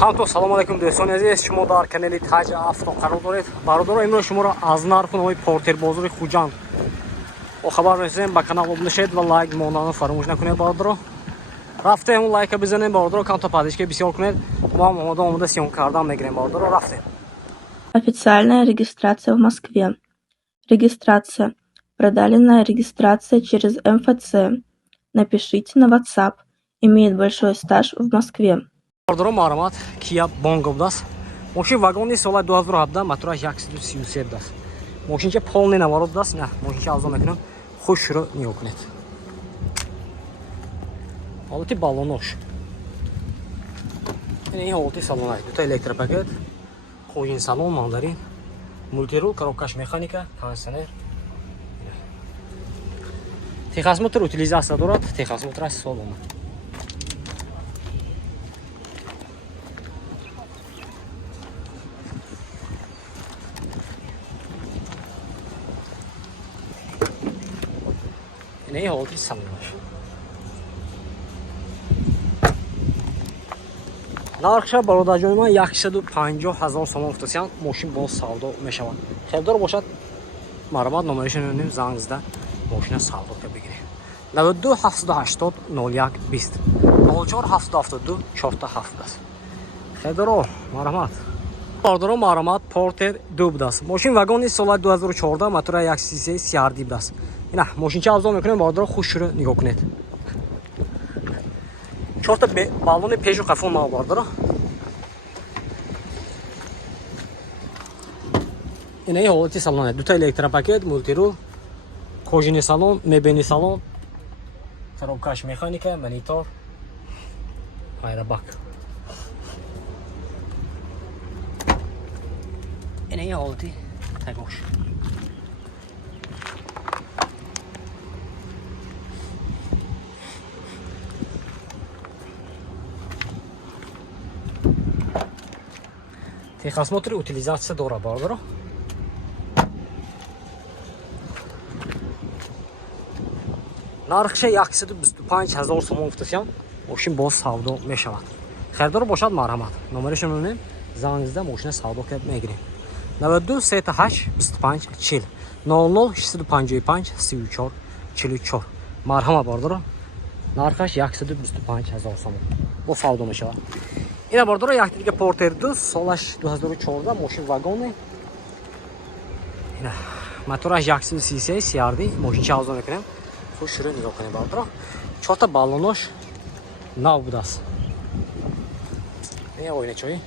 ҳамто салом алайкум дӯстони азиз, шумо дар канали Таҷ Авто қарор доред. Бародаро, имрӯз шуморо аз нарху номи Портер бозори Хуҷанд бохабар месозем. Ба канал обуна шавед ва лайк монданро фаромӯш накунед. Бародаро, рафтем лайка бизанем. Бародаро, камто подписка бисёр кунед. Мо ҳам омода сиём кардан мегирем. Бародаро, рафтем. Официальная регистрация в Москве. Регистрация. Продленная регистрация через МФЦ. Напишите на WhatsApp. Имеет большой стаж в Москве. Бародаро, маърамат Kia Bongo будааст. Мошин вагони соли 2017 моторааш 133 будааст. Мошинча полный наворот будааст. Не, мошинча арзон мекунам. Хушро нигоҳ кунед. ҳолати балонош. Ин ҳолати салонааш. Дута электропакет, хоҷин салон, мандарин, мультирул, коробкаш механика, кондиционер. Техосмотр утилизация дорад. Техосмотраш солома. ин ҳолати салонааш. нархша бародарҷони ман 150,000 сомон футосиян. Мошин боз савдо мешавад. Хердор бошад, маърамат номериша мебинем, занг зида мошина савдо бигирем. 92 780 01 20 04 772 47 аст. Хердоро, маърамат. Бародаро, маърамат Портер 2 будааст. Мошин вагони соли 2014 мотора 133 CRD будааст. ина мошинча арзон мекунем. Бародаро, хушро нигоҳ кунед. чорта балони пешу қафон ма бародаро. ина ҳолати салон. Дута электропакет, мультирул, кожини салон, мебени салон, коробкаш механика, монитор, айрабак. ина ҳолати тагош. Техосмотр утилизация дора бародаро. нархша 125,000 сомон футосиян. мошин боз савдо мешавад. Хердор бошад, маърамат. номериша мебинем, занг зида мошина савдо кард мегирем. 92 38 25 40 00 655 34 44. марҳамат бародаро. нархаш 125,000 сомон бо савдо мешавад. ина бародаро, як дига Портер 2 солаш 2014 мошин вагони. ина мотораш 133 CRD. мошинча арзон мекунем. хушро нигоҳ кунем. бародаро, чорта балонош нав будааст. ин ойначои.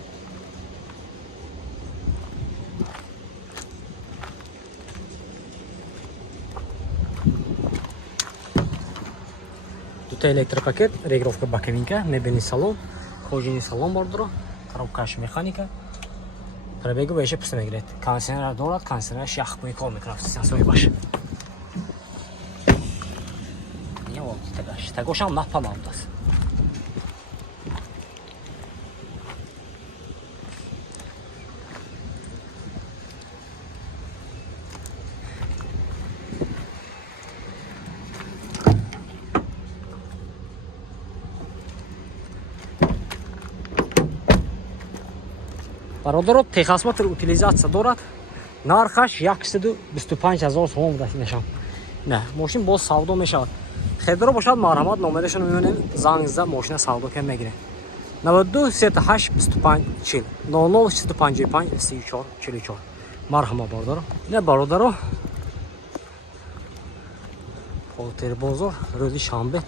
дута электропакет, регулировка боковинка, мебени салон, хоҷини салон бародаро, коробкаш механика. пробегу беша пуста мегиред. кондиционер дорад, кондиционераш яхкуи кор мекунад. сенсори баша. тагошам напа мавдааст. бародаро, техосмотр утилизация дорад. нархаш 125,000 сомон будааст. инашам не, мошин боз савдо мешавад. хердоро бошад, маърамат. номериша мебинем, занг зида мошина савдо кард мегирем. 92 38 25 40 00 655 34 44. марҳамат бародаро. не бародаро, Портер бозор рӯзи шанбе.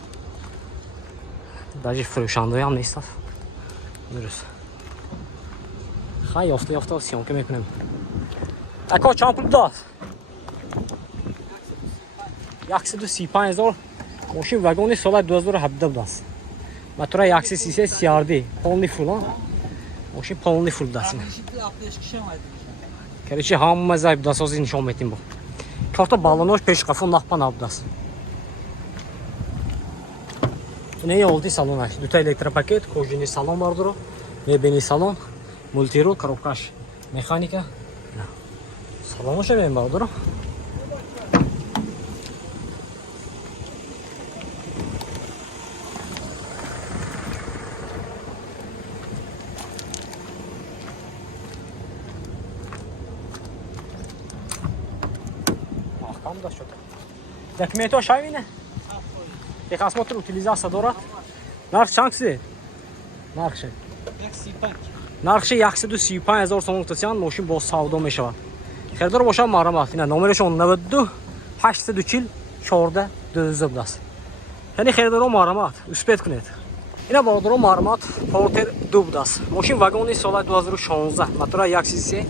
даже фурӯшандоям нестаст. дурус хай ёфта сиёмка мекунем. тако чанд пул дааст? 135,000. мошин вагони соли 2017 будааст. мотора 133 CRD. полный фул. мошин полный фул будааст. короче ҳама зайб дасози нишон метим бо. чорта балонош пешқафон нахпа нав будааст. ина ҳолати салонааш. дута электропакет, кожини салон бародаро, мебени салон, мультирул, коробкаш механика. салоноша мебинем бародаро. Там да что-то. Документы шавине? Техосмотр утилизация дорат. Нарх чанкси? Нархше. Нархше 135,000 сом гуфтасиян мошин бо савдо мешавад. Херидор бошад маълумат. Ина номерашон 92 840 14 12 будаст. Яъни херидоро маълумат, успед кунед. Ина бородоро маълумат Porter 2 будаст. Мошин вагони соли 2016, мотора 133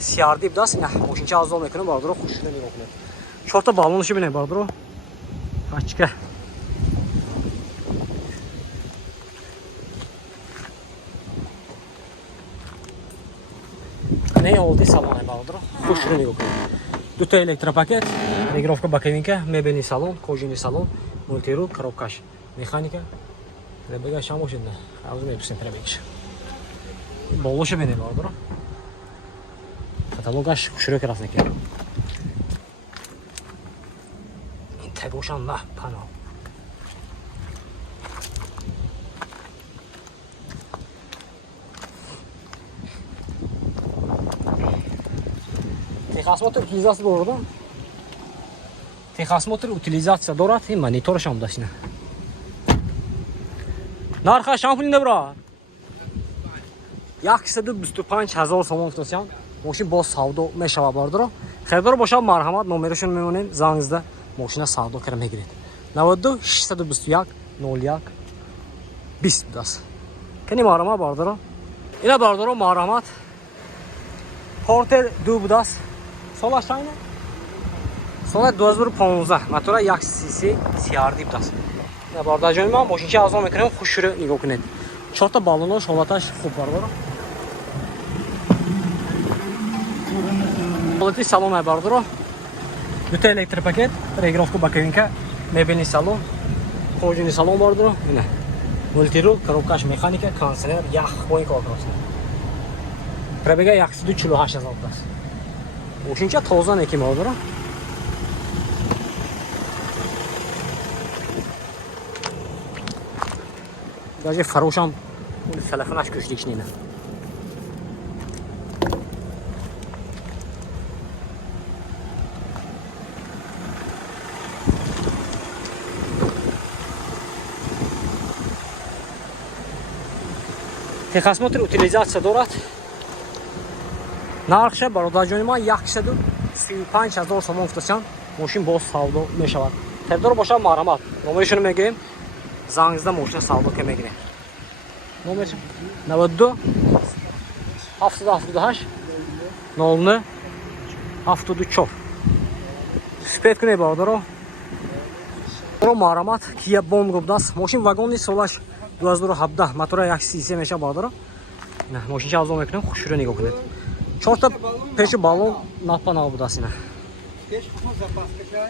CRD будаст. Ина мошинча азол мекунад, бородоро хушшуда нигоҳ кунед. 4 та баллонашо бинед бородоро. Ачка. Не олди салон бородоро. Хушшуда нигоҳ кунед. 2 та электропакет, регулировка боковинка, мебельный салон, кожаный салон, мультируль, коробкаш, механика. Ребега шам бошед не. Аз мепусим пребегиш. Болоша бинед бородоро. Каталогаш хушрӯ красне ки. Тагошам на пано. Техосмотр утилизация дорад. Техосмотр утилизация дорад. Ин мониторшам дашина. Нарха шампунь набра. 125,000 сом гуфтасиян. Мошин бо савдо мешавад бородоро. Херидор бошад марҳамат, номерашон мемонем, зангизда мошина савдо карда мегиред. 92 621 01 20 будаст. Кани марҳамат бородоро. Ина бородоро марҳамат. Porter 2 будаст. Солаш чайна? Соли 2015, мотора 133 CRD будаст. Ина бордаҷони ман мошинча азо мекунем, хушшуро нигоҳ кунед. 4 та баллонош ҳолаташ хуб бородоро. Ҳолати салон ай бородоро. 2 та электропакет, регулировка боковинка, мебельный салон, кожаный салон бородоро. Ина мультируль, коробкаш механика, кондиционер, ях бо ин кор кунад. Пробега 148,000 будаст. Мошинча тоза неки бородоро. Даже фарошам телефонаш куштиш нина. Техосмотр утилизация дорад. Нархша бародарҷони ман 135,000 сом гуфтасиян. Мошин бо савдо мешавад. Херидор бошад марҳамат. Номерашон мегӯем. Зангизда мошина савдо ка мегирем. Номер 92 778 09 74. Спед кунед бородоро. Ро марҳамат, Kia Bongo будаст. Мошин вагони солаш 2017, мотора 133 меша бородоро. Ина мошинча азо мекунем, хушшуро нигоҳ кунед. 4 та пеши баллон напанал будаст ина.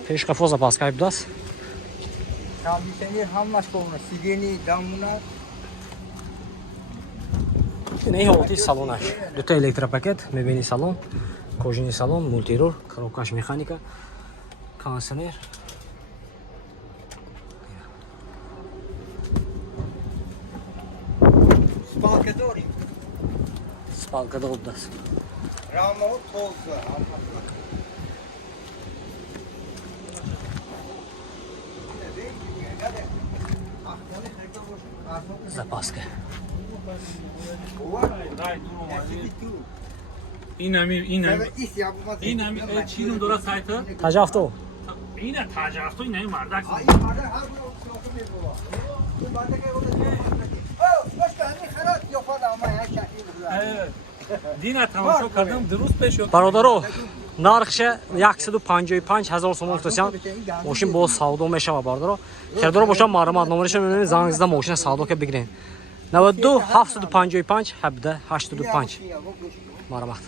Пешқафо запаска будаст. Кондиционер ҳамаш полна, сидени, дамуна. Ина ин ҳолати салонаш. 2 та электропакет, мебельный салон, кожаный салон, мультируль, коробкаш механика, кондиционер. Спалка дорим. Спалка дор будаст. Рама тоза. Запаска. این همی چینو درست سایتا Таҷафто. اینه تاجافتو این همی مردک دینه تماشا کردم درست پیش شد Бародаро, нархша 155,000 сом гуфтасиян. Мошин бо савдо мешавад бародаро. Херидор бошад марҳамат, номерашон мемонем, зангизда мошина савдо ка бигирем. 92 755 17 85. Марҳамат.